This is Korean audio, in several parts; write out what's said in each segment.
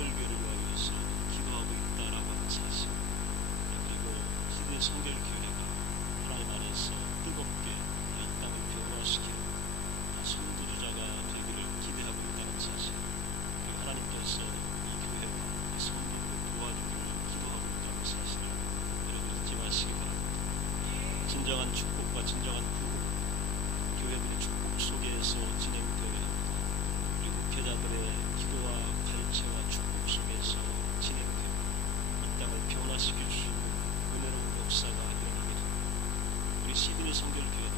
성결교회를 위해서 기도하고 있다라고 하는 사실, 그리고 시대 성결교회가 하나님 안에서 뜨겁게 이 땅을 변화시키는 선두주자가 되기를 기대하고 있다는 사실, 그리고 하나님께서 이 교회와 성도들을 도와주기를 기도하고 있다는 사실을 여러분 잊지 마시기 바랍니다. 진정한 축복과 진정한 구원, 교회들의 축복 속에서 진행되어야 합니다. 그리고 목회자들의 기도와 갈채와 축복 속에서 진행되어 이 땅을 변화시킬 수 있는 은혜로운 역사가 일어나게 됩니다. 우리 시드니 성결교회는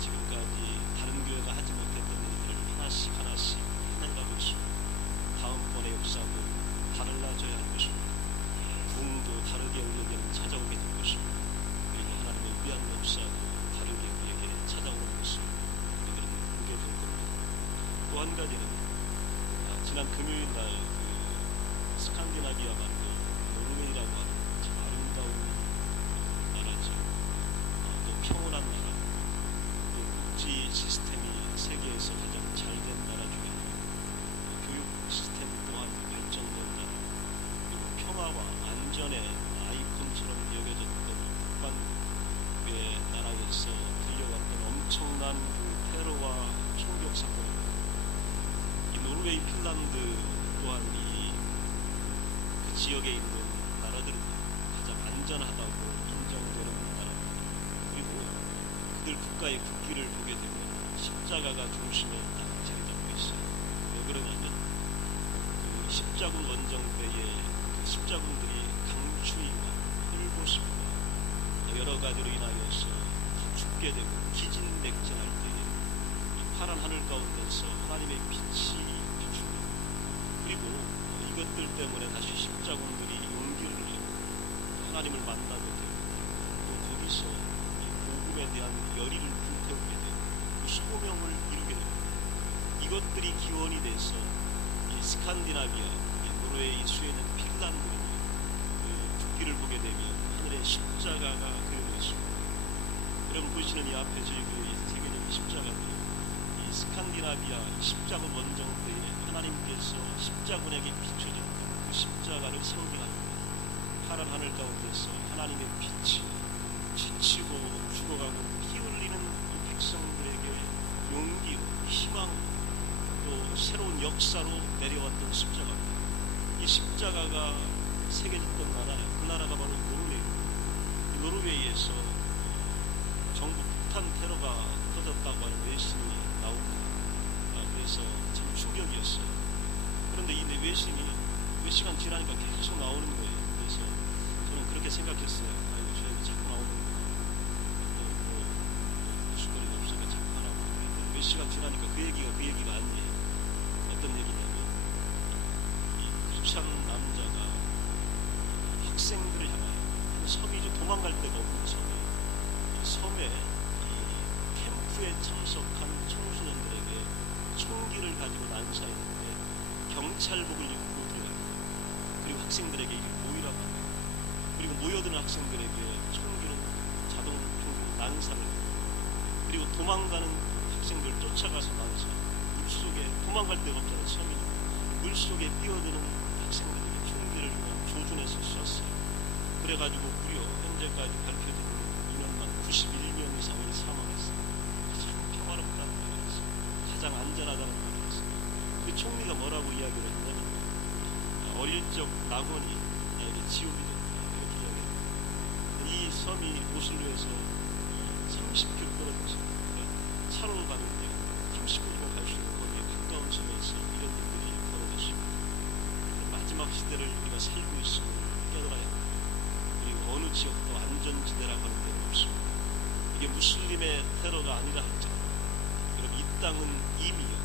지금까지 다른 교회가 하지 못했던 일들을 하나씩 하나씩 해나가고 있습니다. 다음번의 역사도 달라져야 할 것입니다. 부흥도 다르게 우리에게는 찾아오게 될 것입니다. 그리고 하나님의 위대한 역사도 다르게 우리에게 찾아오는 것을 우리들은 보게 될 겁니다. 또 한 가지는 지난 금요일 날 스칸디나비아가 노르웨이라고 하는 참 아름다운 나라죠. 또 평온한 나라, 또 복지 시스템이 세계에서 가장 잘된 나라 중에 하나, 교육 시스템 또한 발전된 나라, 그리고 평화와 안전의 아이콘처럼 여겨졌던 북반구의 나라에서 들려왔던 엄청난 테러와 총격 사건입니다. 이 노르웨이, 핀란드 또한 그 지역에 있는 나라들은 가장 안전하다고 인정되는 나라입니다. 그리고 그들 국가의 국기를 보게 되면 십자가가 중심에 딱 자리 잡고 있어요. 왜 그러냐면 그 십자군 원정 때에 그 십자군들이 강추위와 혈고심과 여러 가지로 인하여서 죽게 되고 기진맥진할 때에 이 파란 하늘 가운데서 하나님의 빛이 비춥니다. 그리고 이것들 때문에 다시 십자군들이 용기를 내고 하나님을 만나게 되고 또 거기서 이 복음에 대한 열의를 불태우게 되고 그 소명을 이루게 되고 이것들이 기원이 돼서 이 스칸디나비아, 이 노르웨이, 스웨덴, 핀란드의 그 국기를 보게 되면 하늘에 십자가가 그려져 있습니다. 여러분 보시는 이 앞에 저희의 세계적인 십자가도 이 스칸디나비아 십자군 원정 때에 하나님께서 십자군에게 비춰졌던 그 십자가를 상징합니다. 파란 하늘 가운데서 하나님의 빛이 지치고 죽어가고 피 흘리는 이 백성들에게 용기로 희망 또 새로운 역사로 내려왔던 십자가입니다. 이 십자가가 새겨졌던 나라, 그 나라가 바로 노르웨이. 이 노르웨이에서 정부 폭탄 테러가 터졌다고 하는 외신이 나옵니다. 그래서 참 충격이었어요. 그런데 이 외신이 몇 시간 지나니까 계속 나오는 거예요. 그래서 저는 그렇게 생각했어요. 아이고, 저희도 자꾸 나오는구나. 뉴스거리가 없으니까 자꾸 하라고. 몇 시간 지나니까 그 얘기가 아니에요. 어떤 얘기냐면 이 크리스찬 남자가 학생들을 향하여 섬이 이제 도망갈 데가 없는 섬이 섬에 이 캠프에 참석한 청소년들에게 총기를 가지고 난사했는데 경찰복을 입고 들어갑니다. 그리고 학생들에게 이게 모이라고 합니다. 그리고 모여드는 학생들에게 총기로 자동 총기로 난사를 합니다. 그리고 도망가는 학생들 쫓아가서 난사. 물속에 도망갈 데가 없잖아요. 섬이니까 물속에 뛰어드는 학생들에게 총기를 조준해서 쐈어요. 그래가지고 무려 현재까지 밝혀진 인원만 91명 이상이 사망했어요. 가장 평화롭다는 나라였어요. 가장 안전하다는 나라였어요. 그 총리가 뭐라고 이야기를 했냐면 어릴 적 낙원이 나에게 지옥이 됐다. 이렇게 이야기했는데 이 섬이 오슬로에서 30km 떨어져서 차로 가는데 30분이면 갈 수 있는 거기에 가까운 섬에서 이런 일들이 벌어졌습니다. 마지막 시대를 우리가 살고 있음을 깨달아야 합니다. 그리고 어느 지역도 안전지대라고 하는 데는 없습니다. 이게 무슬림의 테러가 아니라 할지라도 여러분 이 땅은 이미요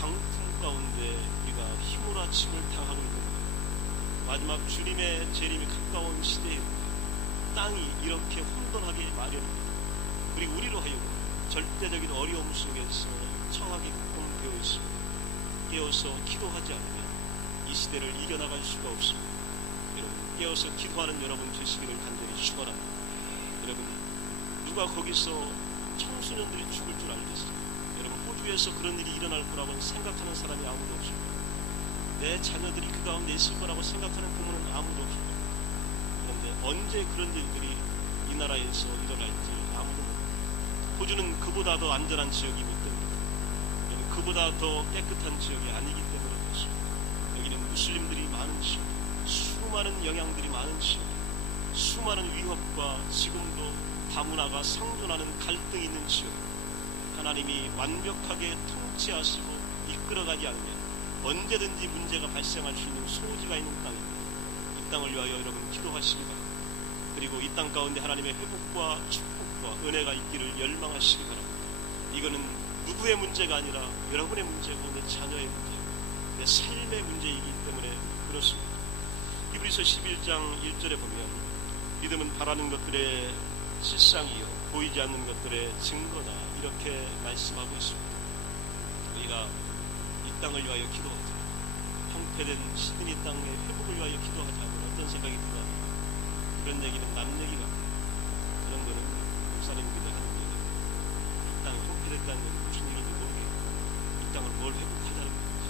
광풍 가운데 우리가 휘몰아침을 당하고 있는 거예요. 마지막 주님의 재림이 가까운 시대에 땅이 이렇게 혼돈하게 마련입니다. 그리고 우리로 하여금 절대적인 어려움 속에서 청하게 되어 있습니다. 깨어서 기도하지 않으면 이 시대를 이겨나갈 수가 없습니다. 여러분 깨어서 기도하는 여러분 되시기를 간절히 축원합니다. 여러분 누가 거기서 청소년들이 죽을 줄 알겠어요? 여러분 호주에서 그런 일이 일어날 거라고 생각하는 사람이 아무도 없습니다. 내 자녀들이 그 가운데 있을 거라고 생각하는 부모는 아무도 없을 겁니다. 그런데 언제 그런 일들이 이 나라에서 일어날지 아무도 모릅니다. 호주는 그보다 더 안전한 지역이기 때문에, 여기는 그보다 더 깨끗한 지역이 아니기 때문에 그렇습니다. 여기는 무슬림들이 많은 지역, 수많은 영향들이 많은 지역, 수많은 위협과 지금도 다문화가 상존하는 갈등이 있는 지역, 하나님이 완벽하게 통치하시고 이끌어가지 않으면 언제든지 문제가 발생할 수 있는 소지가 있는 땅입니다. 이 땅을 위하여 여러분 기도하시기 바랍니다. 그리고 이 땅 가운데 하나님의 회복과 축복과 은혜가 있기를 열망하시기 바랍니다. 이거는 누구의 문제가 아니라 여러분의 문제고 내 자녀의 문제고 내 삶의 문제이기 때문에 그렇습니다. 히브리서 11장 1절에 보면 믿음은 바라는 것들의 실상이요 보이지 않는 것들의 증거다, 이렇게 말씀하고 있습니다. 우리가 이 땅을 위하여 기도하자, 형태된 시드니 땅의 회복을 위하여 기도하자면 어떤 생각이 드나? 그런 얘기는 남 얘기가 그런 거는 목사님들이 하는 얘기. 이 땅이 형태됐다는 건 무슨 얘기인지 모르겠고 이 땅을 뭘 회복하자는 건지,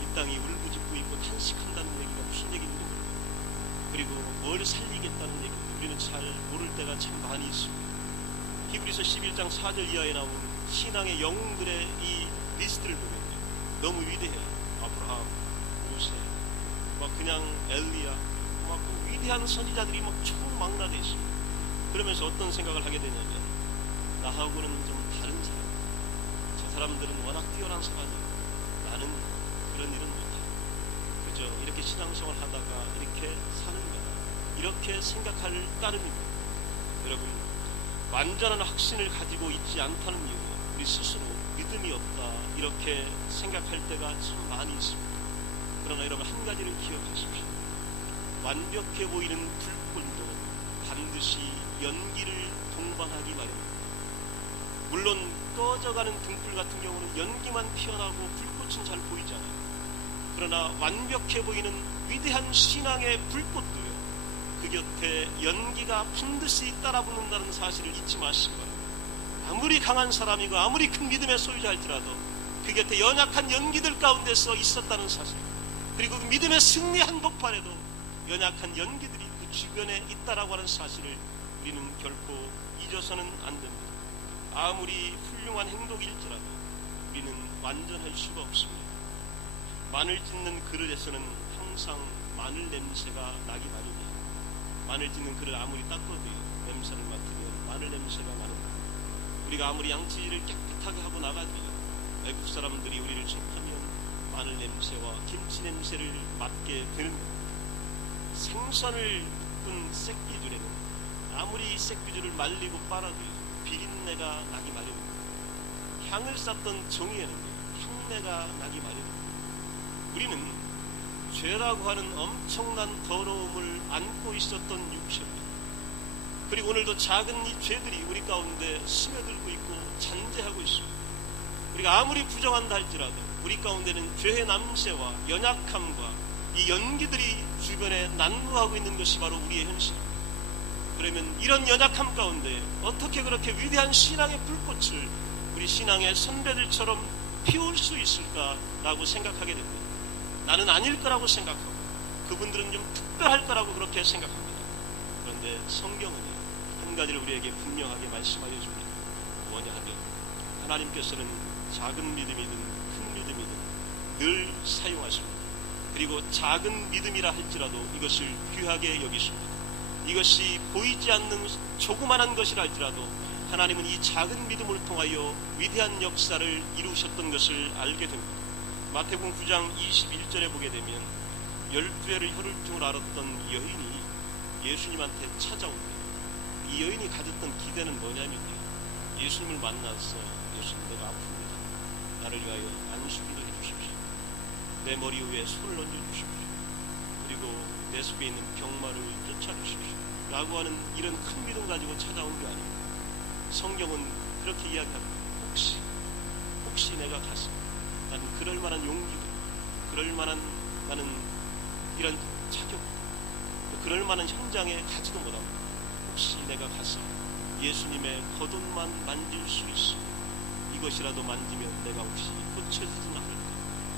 이 땅이 울부짖고 있고 탄식한다는 얘기가 무슨 얘기인지 모르겠고, 그리고 뭘 살리겠다는 얘기인지 우리는 잘 모를 때가 참 많이 있습니다. 히브리서 11장 4절 이하에 나온 신앙의 영웅들의 이 리스트를 보면 너무 위대해요. 아브라함, 모세, 막 그냥 엘리야, 막 그 위대한 선지자들이 막 총망라돼 있습니다. 그러면서 어떤 생각을 하게 되냐면, 나하고는 좀 다른 사람, 저 사람들은 워낙 뛰어난 사람이고 나는 그런 일은 못해, 그저 이렇게 신앙생활 하다가 이렇게 사는 거다, 이렇게 생각할 따름입니다. 여러분, 완전한 확신을 가지고 있지 않다는 이유로 우리 스스로 믿음이 없다, 이렇게 생각할 때가 참 많이 있습니다. 그러나 여러분, 한 가지를 기억하십시오. 완벽해 보이는 불꽃도 반드시 연기를 동반하기 마련입니다. 물론 꺼져가는 등불 같은 경우는 연기만 피어나고 불꽃은 잘 보이지 않아요. 그러나 완벽해 보이는 위대한 신앙의 불꽃도요, 그 곁에 연기가 반드시 따라붙는다는 사실을 잊지 마시기 바랍니다. 아무리 강한 사람이고 아무리 큰 믿음의 소유자일지라도 그 곁에 연약한 연기들 가운데서 있었다는 사실, 그리고 그 믿음의 승리 한복판에도 연약한 연기들이 그 주변에 있다라고 하는 사실을 우리는 결코 잊어서는 안 됩니다. 아무리 훌륭한 행동일지라도 우리는 완전할 수가 없습니다. 마늘 찢는 그릇에서는 항상 마늘 냄새가 나기 마련이에요. 마늘 찢는 그릇 아무리 닦아도요, 냄새를 맡으면 마늘 냄새가 나는, 우리가 아무리 양치질을 깨끗하게 하고 나가도요, 외국 사람들이 우리를 접하면 마늘 냄새와 김치 냄새를 맡게 되는 겁니다. 생선을 묶은 새끼줄에는 아무리 새끼줄을 말리고 빨아도요, 비린내가 나기 마련입니다. 향을 쌌던 종이에는 향내가 나기 마련입니다. 우리는 죄라고 하는 엄청난 더러움을 안고 있었던 육체입니다. 그리고 오늘도 작은 이 죄들이 우리 가운데 스며들고 있고 잔재하고 있습니다. 우리가 아무리 부정한다 할지라도 우리 가운데는 죄의 남새와 연약함과 이 연기들이 주변에 난무하고 있는 것이 바로 우리의 현실입니다. 그러면 이런 연약함 가운데 어떻게 그렇게 위대한 신앙의 불꽃을 우리 신앙의 선배들처럼 피울 수 있을까라고 생각하게 됩니다. 나는 아닐 거라고 생각하고 그분들은 좀 특별할 거라고 그렇게 생각합니다. 그런데 성경은 한 가지를 우리에게 분명하게 말씀하여 줍니다. 뭐냐 하면, 하나님께서는 작은 믿음이든 큰 믿음이든 늘 사용하십니다. 그리고 작은 믿음이라 할지라도 이것을 귀하게 여기십니다. 이것이 보이지 않는 조그만한 것이라 할지라도 하나님은 이 작은 믿음을 통하여 위대한 역사를 이루셨던 것을 알게 됩니다. 마태복음 9장 21절에 보게 되면 12회를 혈루증을 앓았던 여인이 예수님한테 찾아옵니다. 이 여인이 가졌던 기대는 뭐냐면요, 예수님을 만나서 예수님, 내가 아픕니다. 나를 위하여 안수기도 해주십시오. 내 머리 위에 손을 얹어주십시오. 그리고 내 속에 있는 병마를 쫓아주십시오. 라고 하는 이런 큰 믿음 가지고 찾아온 게 아닙니다. 성경은 그렇게 이야기합니다. 혹시 내가 가서 나는 그럴 만한 용기도, 그럴 만한 나는 이런 자격, 그럴 만한 현장에 가지도 못합니다. 혹시 내가 가서 예수님의 겉옷만 만질 수 있으면 이것이라도 만지면 내가 혹시 고쳐지진 않을까,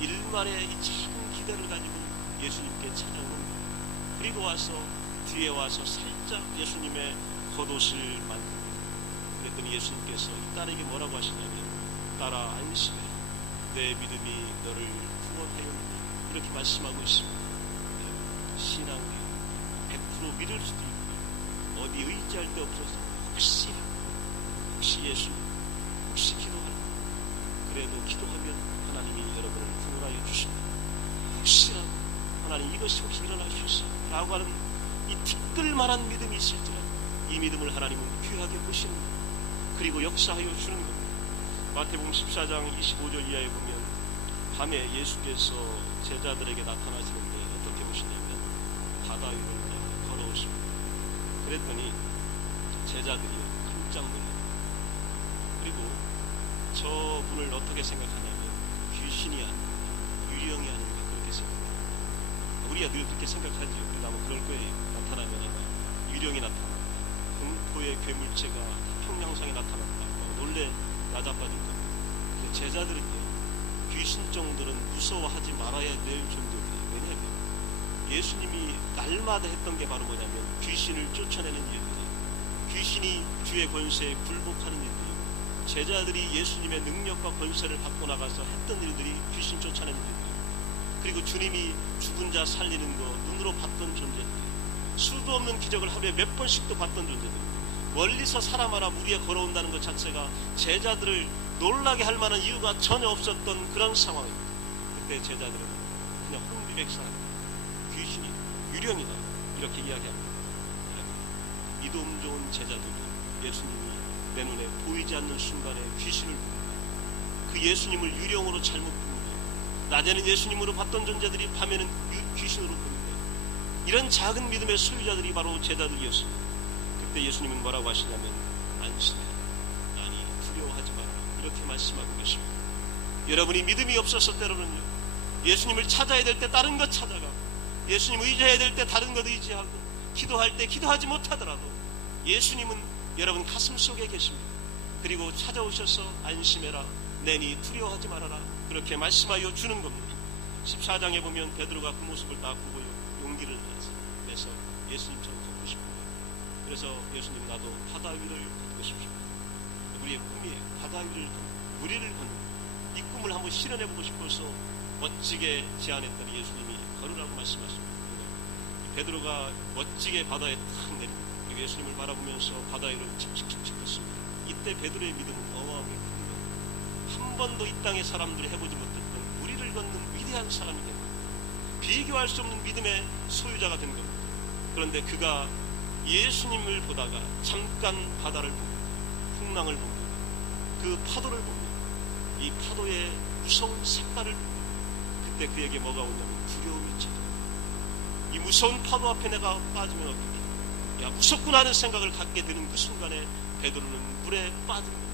일말의 이 작은 기대를 가지고 예수님께 찾아오는, 그리고 와서 뒤에 와서 살짝 예수님의 겉옷을 만지고, 그랬더니 예수님께서 이 딸에게 뭐라고 하시냐면, 딸아 안심해, 내 믿음이 너를 구원하였느니, 이렇게 말씀하고 있습니다. 신앙이 100% 믿을 수도 있고 어디 의지할 데 없어서 혹시 예수님, 혹시 기도하라. 그래도 기도하면 하나님이 여러분을 구원하여 주십니다. 혹시라도 하나님 이것이 혹시 일어날 수 있어 라고 하는 이 티끌만한 믿음이 있을지라도 이 믿음을 하나님은 귀하게 보시는 거예요. 그리고 역사하여 주는 겁니다. 마태복음 14장 25절 이하에 보면 밤에 예수께서 제자들에게 나타나시는데 어떻게 보시냐면 바다 위를 걸어오십니다. 그랬더니 제자들이 깜짝 놀라요. 그리고 저분을 어떻게 생각하냐면 귀신이 아닌가, 유령이 아닌가 그렇게 생각해요. 우리가 늘 그렇게 생각하죠. 그러다 아마 그럴 거예요. 나타나면 아마 유령이 나타난다, 공포의 괴물체가 평양성에 나타났다, 놀래 나자빠질 겁니다. 근데 제자들은요, 귀신종들은 무서워하지 말아야 될 존재들이에요. 왜냐하면 예수님이 날마다 했던 게 바로 뭐냐면 귀신을 쫓아내는 일들이에요. 귀신이 주의 권세에 굴복하는 일들이에요. 제자들이 예수님의 능력과 권세를 받고 나가서 했던 일들이 귀신 쫓아내는 일들이에요. 그리고 주님이 죽은 자 살리는 거 눈으로 봤던 존재들이에요. 수도 없는 기적을 하루에 몇 번씩도 봤던 존재들이에요. 멀리서 사람 하나 무리에 걸어온다는 것 자체가 제자들을 놀라게 할 만한 이유가 전혀 없었던 그런 상황입니다. 그때 제자들은 그냥 혼비백산합니다. 귀신이 유령이다 이렇게 이야기합니다. 이동 좋은 제자들도 예수님이 내 눈에 보이지 않는 순간에 귀신을 부르고 그 예수님을 유령으로 잘못 부르고, 낮에는 예수님으로 봤던 존재들이 밤에는 귀신으로 부르고, 이런 작은 믿음의 소유자들이 바로 제자들이었습니다. 그때 예수님은 뭐라고 하시냐면 안심해라, 아니 두려워하지 마라 이렇게 말씀하고 계십니다. 여러분이 믿음이 없어서 때로는요, 예수님을 찾아야 될 때 다른 것 찾아가고, 예수님 의지해야 될 때 다른 것 의지하고, 기도할 때 기도하지 못하더라도 예수님은 여러분 가슴 속에 계십니다. 그리고 찾아오셔서 안심해라, 내니 두려워하지 말아라 그렇게 말씀하여 주는 겁니다. 14장에 보면 베드로가 그 모습을 딱 보고 용기를 내서 예수님처럼 걷고 싶은 거예요. 그래서 예수님, 나도 바다 위를 걷고 싶습니다. 우리의 꿈이에요. 바다 위를 걷는, 무리를 걷는 이 꿈을 한번 실현해보고 싶어서 멋지게 제안했더니 예수님이 걸으라고 말씀하십니다. 베드로가 멋지게 바다에 탁 내립니다. 그리고 예수님을 바라보면서 바다 위를 칙칙칙칙 걷습니다. 이때 베드로의 믿음은 어마어마하게 큽니다. 한 번도 이 땅의 사람들이 해보지 못했던 무리를 걷는 위대한 사람이 된 겁니다. 비교할 수 없는 믿음의 소유자가 된 겁니다. 그런데 그가 예수님을 보다가 잠깐 바다를 보고 풍랑을 보고 그 파도를 보고 이 파도의 무서운 색깔을 보고, 그때 그에게 뭐가 오냐면 두려움이 찾아요. 이 무서운 파도 앞에 내가 빠지면 어떡해, 야 무섭구나 하는 생각을 갖게 되는 그 순간에 베드로는 물에 빠진 겁니다.